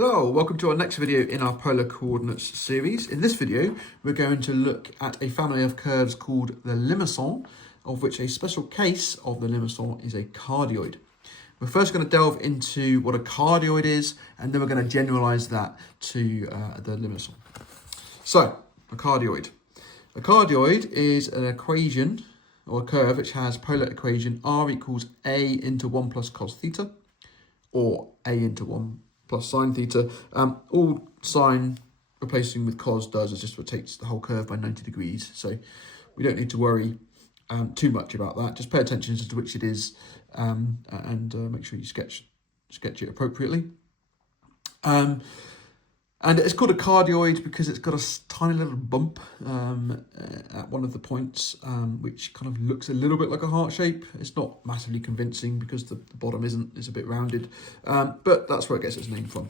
Hello, welcome to our next video in our polar coordinates series. In this video, we're going to look at a family of curves called the Limaçon, of which a special case of the Limaçon is a cardioid. We're first going to delve into what a cardioid is, and then we're going to generalize that to the Limaçon. So, a cardioid. A cardioid is an equation or a curve which has polar equation r equals a into 1 plus cos theta, or a into 1 plus sine theta. All sine replacing with cos does is just rotates the whole curve by 90 degrees. So we don't need to worry too much about that. Just pay attention as to which it is and make sure you sketch it appropriately. And it's called a cardioid because it's got a tiny little bump at one of the points, which kind of looks a little bit like a heart shape. It's not massively convincing because the bottom it's a bit rounded, but that's where it gets its name from.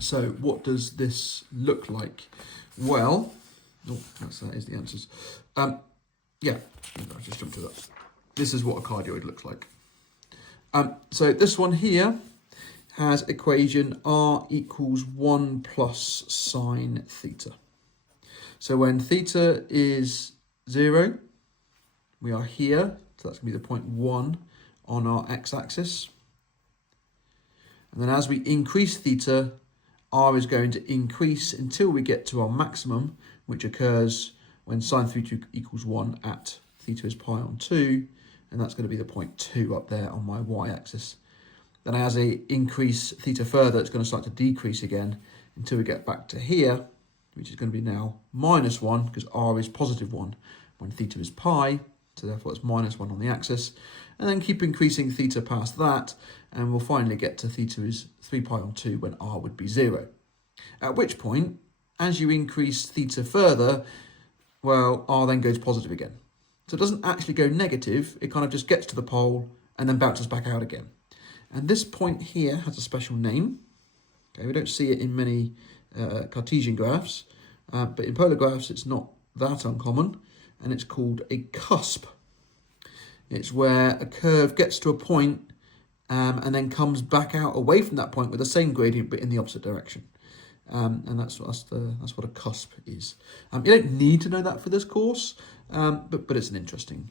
So what does this look like? Well, that is the answers. Yeah, I'll just jump to that. This is what a cardioid looks like. So this one here has equation r equals 1 plus sine theta. So when theta is 0, we are here. So that's going to be the point 1 on our x-axis. And then as we increase theta, r is going to increase until we get to our maximum, which occurs when sine theta equals 1 at theta is pi on 2. And that's going to be the point 2 up there on my y-axis. Then as I increase theta further, it's going to start to decrease again until we get back to here, which is going to be now minus 1, because r is positive 1 when theta is pi, so therefore it's minus 1 on the axis. And then keep increasing theta past that, and we'll finally get to theta is 3 pi on 2 when r would be 0. At which point, as you increase theta further, well, r then goes positive again. So it doesn't actually go negative, it kind of just gets to the pole and then bounces back out again. And this point here has a special name. Okay, we don't see it in many Cartesian graphs, but in polar graphs it's not that uncommon, and it's called a cusp. It's where a curve gets to a point and then comes back out away from that point with the same gradient but in the opposite direction. And that's what a cusp is. You don't need to know that for this course, but it's an interesting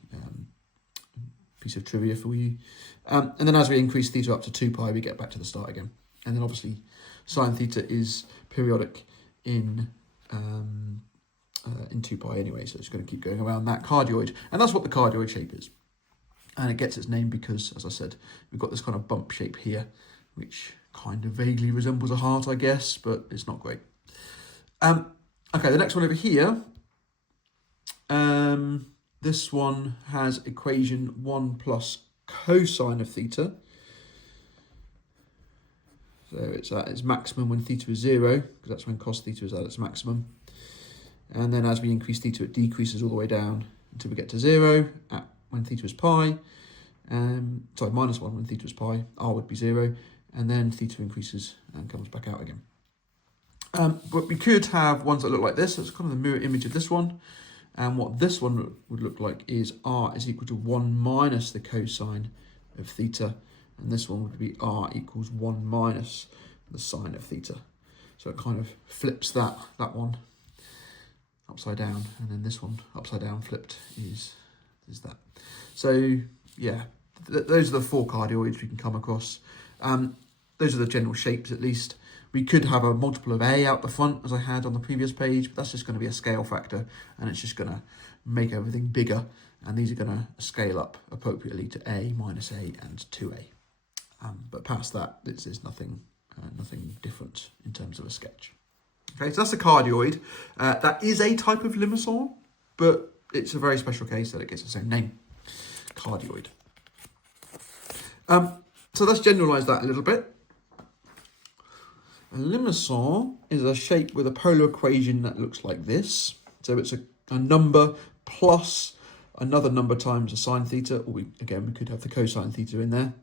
piece of trivia for you. And then as we increase theta up to 2 pi, we get back to the start again. And then obviously sine theta is periodic in 2 pi anyway, so it's going to keep going around that cardioid. And that's what the cardioid shape is. And it gets its name because, as I said, we've got this kind of bump shape here, which kind of vaguely resembles a heart, I guess, but it's not great. Okay, the next one over here. This one has equation 1 plus cosine of theta. So it's at its maximum when theta is 0, because that's when cos theta is at its maximum. And then as we increase theta, it decreases all the way down until we get to 0 at when theta is pi. Minus 1 when theta is pi, r would be 0. And then theta increases and comes back out again. But we could have ones that look like this. So it's kind of the mirror image of this one. And what this one would look like is r is equal to 1 minus the cosine of theta. And this one would be r equals 1 minus the sine of theta. So it kind of flips that one upside down. And then this one upside down flipped is that. So yeah, those are the 4 cardioids we can come across. Those are the general shapes at least. We could have a multiple of a out the front, as I had on the previous page, but that's just going to be a scale factor, and it's just going to make everything bigger, and these are going to scale up appropriately to a, minus a, and 2a. But past that, there's nothing different in terms of a sketch. Okay, so that's a cardioid. That is a type of Limaçon, but it's a very special case that it gets its own name, cardioid. So let's generalize that a little bit. A Limaçon is a shape with a polar equation that looks like this. So it's a number plus another number times a sine theta, or we could have the cosine theta in there.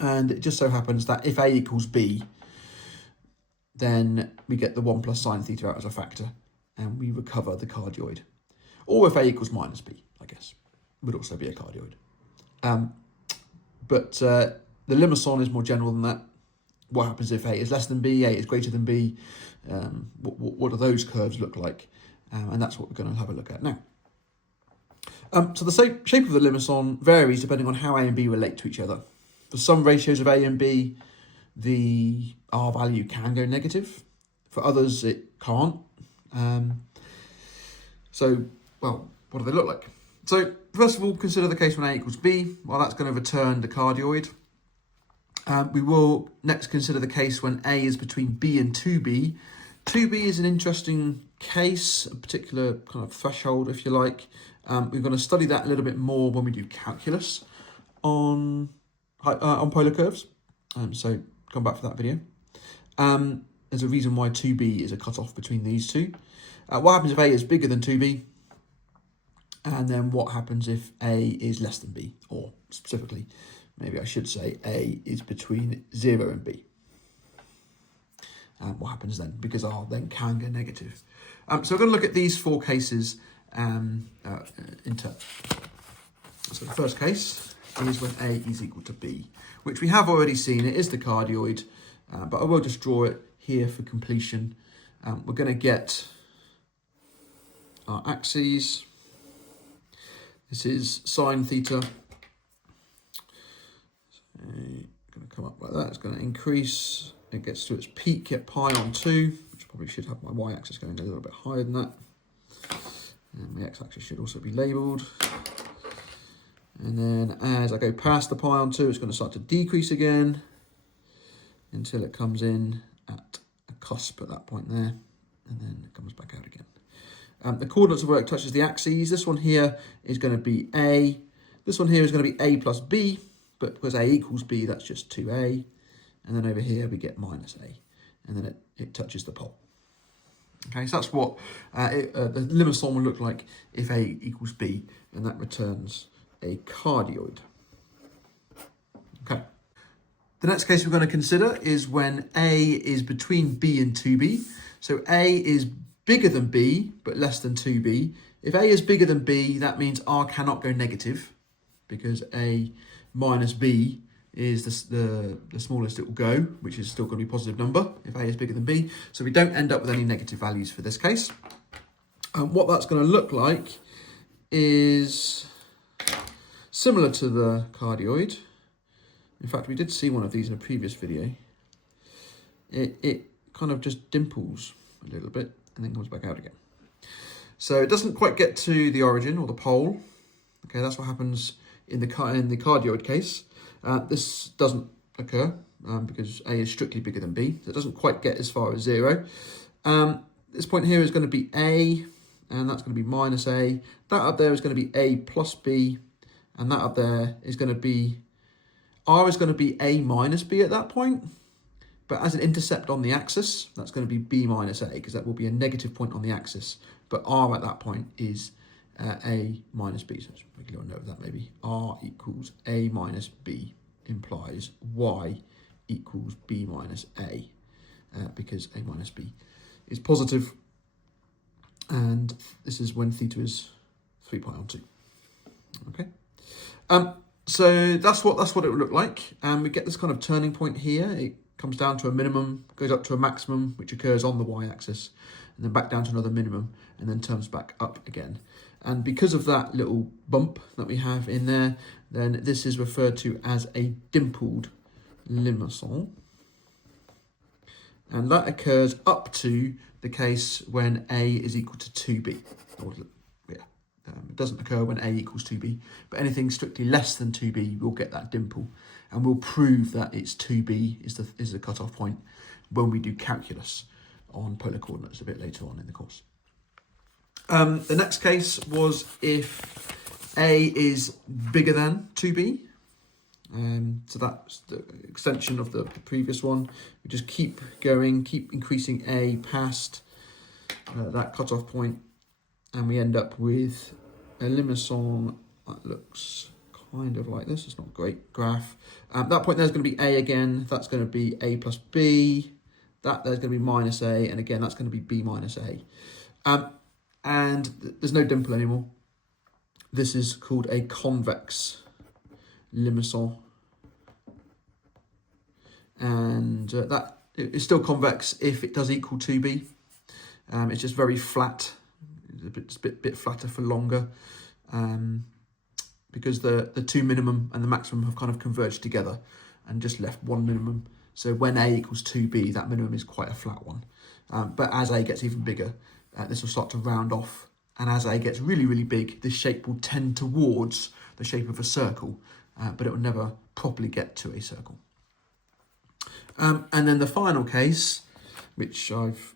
And it just so happens that if a equals b, then we get the 1 plus sine theta out as a factor, and we recover the cardioid. Or if a equals minus b, I guess, would also be a cardioid. But the Limaçon is more general than that. what happens if A is less than B, A is greater than B, what do those curves look like? And that's what we're going to have a look at now. So the shape of the Limaçon varies depending on how A and B relate to each other. For some ratios of A and B, the R value can go negative. For others, it can't. Well, what do they look like? So first of all, consider the case when A equals B. Well, that's going to return the cardioid. We will next consider the case when A is between B and 2B. 2B is an interesting case, a particular kind of threshold, if you like. We're going to study that a little bit more when we do calculus on polar curves. So come back for that video. There's a reason why 2B is a cutoff between these two. What happens if A is bigger than 2B? And then what happens if A is less than B? Or specifically, maybe I should say A is between 0 and B. What happens then? Because R then can go negative. So we're going to look at these four cases in turn. So the first case is when A is equal to B, which we have already seen. It is the cardioid, but I will just draw it here for completion. We're going to get our axes. This is sine theta. So going to come up like that. It's going to increase. It gets to its peak at pi on 2, which probably should have my y-axis going a little bit higher than that. And my x-axis should also be labelled. And then as I go past the pi on 2, it's going to start to decrease again until it comes in at a cusp at that point there. And then it comes back out again. The coordinates of where it touches the axes, this one here is going to be A. This one here is going to be A plus B, but because A equals B, that's just 2A. And then over here we get minus A, and then it touches the pole. Okay, so that's what the Limaçon will look like if A equals B, and that returns a cardioid. Okay. The next case we're going to consider is when A is between B and 2B. So A is bigger than B, but less than 2B. If A is bigger than B, that means R cannot go negative, because A minus B is the smallest it will go, which is still going to be a positive number if A is bigger than B. So we don't end up with any negative values for this case. What that's going to look like is similar to the cardioid. In fact, we did see one of these in a previous video. It kind of just dimples a little bit and then comes back out again. So it doesn't quite get to the origin or the pole. Okay, that's what happens in the cardioid case. This doesn't occur because A is strictly bigger than B. So it doesn't quite get as far as 0. This point here is going to be A, and that's going to be minus A. That up there is going to be A plus B, and that up there is going to be, R is going to be A minus B at that point. But as an intercept on the axis, that's going to be B minus A, because that will be a negative point on the axis. But R at that point is A minus B. So let's make a little note of that maybe. R equals A minus B implies Y equals B minus A, because A minus B is positive. And this is when theta is 3 pi on 2. Okay. So that's what it would look like. And we get this kind of turning point here. It comes down to a minimum, goes up to a maximum, which occurs on the y-axis, and then back down to another minimum, and then turns back up again. And because of that little bump that we have in there, then this is referred to as a dimpled Limaçon. And that occurs up to the case when A is equal to 2B. It doesn't occur when A equals 2B, but anything strictly less than 2B will get that dimple. And we'll prove that it's 2B is the cutoff point when we do calculus on polar coordinates a bit later on in the course. The next case was if A is bigger than 2B. So that's the extension of the previous one. We just keep going, keep increasing A past that cutoff point, and we end up with a Limaçon that looks kind of like this. It's not a great graph. At that point, there's going to be A again. That's going to be A plus B. There's going to be minus A, and again, that's going to be B minus A. And there's no dimple anymore. This is called a convex Limaçon. And And that is still convex if it does equal 2b. It's just very flat. It's a bit flatter for longer, because the 2 minimum and the maximum have kind of converged together and just left 1 minimum. So when A equals 2b, that minimum is quite a flat one. But as A gets even bigger, this will start to round off. And as A gets really, really big, this shape will tend towards the shape of a circle, but it will never properly get to a circle. And then the final case, which I've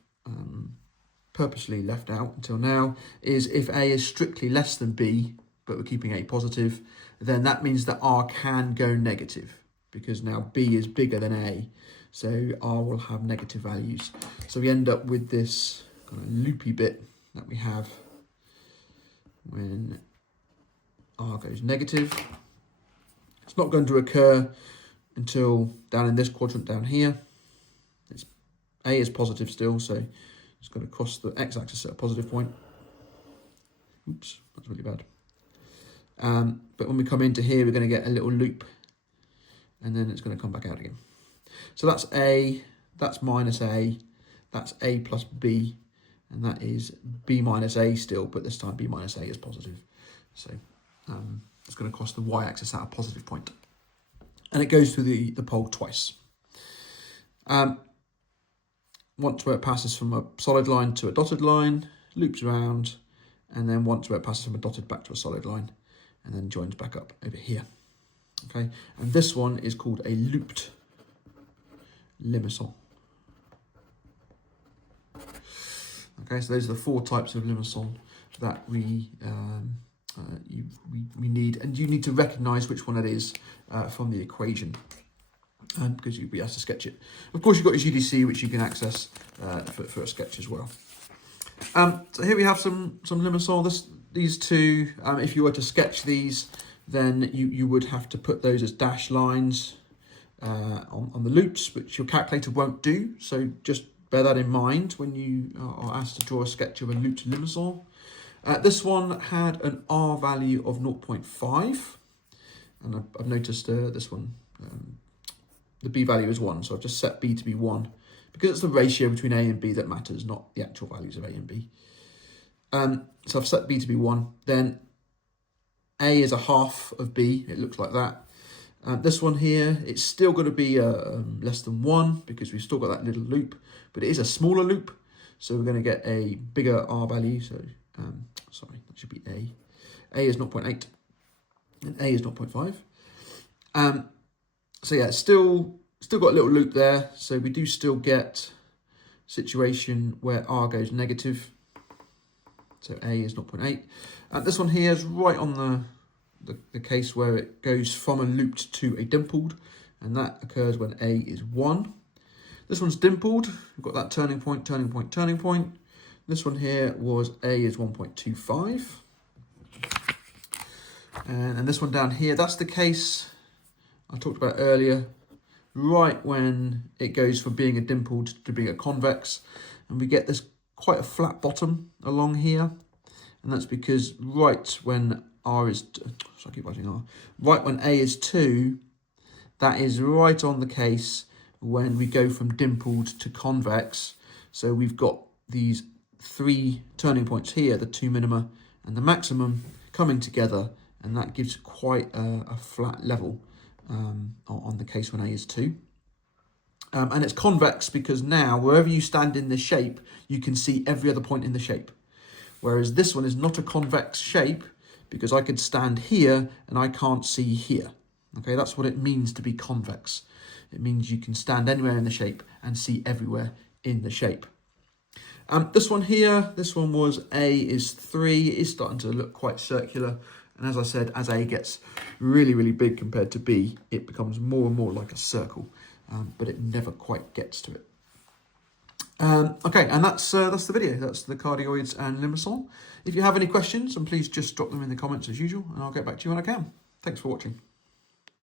purposely left out until now, is if A is strictly less than B, but we're keeping A positive, then that means that R can go negative, because now B is bigger than A, so R will have negative values. So we end up with this kind of loopy bit that we have when R goes negative. It's not going to occur until down in this quadrant down here. A is positive still, so it's going to cross the x-axis at a positive point. Oops, that's really bad. But when we come into here, we're going to get a little loop, and then it's going to come back out again. So that's A, that's minus A, that's A plus B, and that is B minus A still, but this time B minus A is positive. So it's going to cross the y-axis at a positive point. And it goes through the pole twice. Once where it passes from a solid line to a dotted line, loops around, and then once where it passes from a dotted back to a solid line, and then joins back up over here. Okay, and this one is called a looped Limaçon. Okay, so those are the 4 types of Limaçon that we need, and you need to recognise which one it is from the equation, because you'll be asked to sketch it. Of course, you've got your GDC, which you can access for a sketch as well. So here we have some Limaçon. These two, if you were to sketch these, then you would have to put those as dashed lines on the loops, which your calculator won't do. So just bear that in mind when you are asked to draw a sketch of a looped Limaçon. This one had an R value of 0.5, and I've noticed this one, the B value is 1, so I've just set B to be 1, because it's the ratio between A and B that matters, not the actual values of A and B. So I've set B to be 1, then A is a half of B, it looks like that. This one here, it's still going to be less than 1, because we've still got that little loop, but it is a smaller loop, so we're going to get a bigger R value. So sorry, that should be A. A is 0.8 and A is 0.5. So yeah, it's still got a little loop there, so we do still get a situation where R goes negative. So A is 0.8. This one here is right on the case where it goes from a looped to a dimpled, and that occurs when A is 1. This one's dimpled. We've got that turning point, turning point, turning point. This one here was A is 1.25. And this one down here, that's the case I talked about earlier, right when it goes from being a dimpled to being a convex. And we get this quite a flat bottom along here. And that's because right when R is, sorry, I keep writing R, right when A is 2, that is right on the case when we go from dimpled to convex. So we've got these 3 turning points here, the 2 minima and the maximum, coming together, and that gives quite a flat level on the case when A is 2. And it's convex because now wherever you stand in the shape, you can see every other point in the shape. Whereas this one is not a convex shape, because I could stand here and I can't see here. Okay, that's what it means to be convex. It means you can stand anywhere in the shape and see everywhere in the shape. This one here, this one was A is 3. It is starting to look quite circular. And as I said, as A gets really, really big compared to B, it becomes more and more like a circle, but it never quite gets to it. Okay, and that's the video. That's the cardioids and Limaçon. If you have any questions, then please just drop them in the comments as usual, and I'll get back to you when I can. Thanks for watching.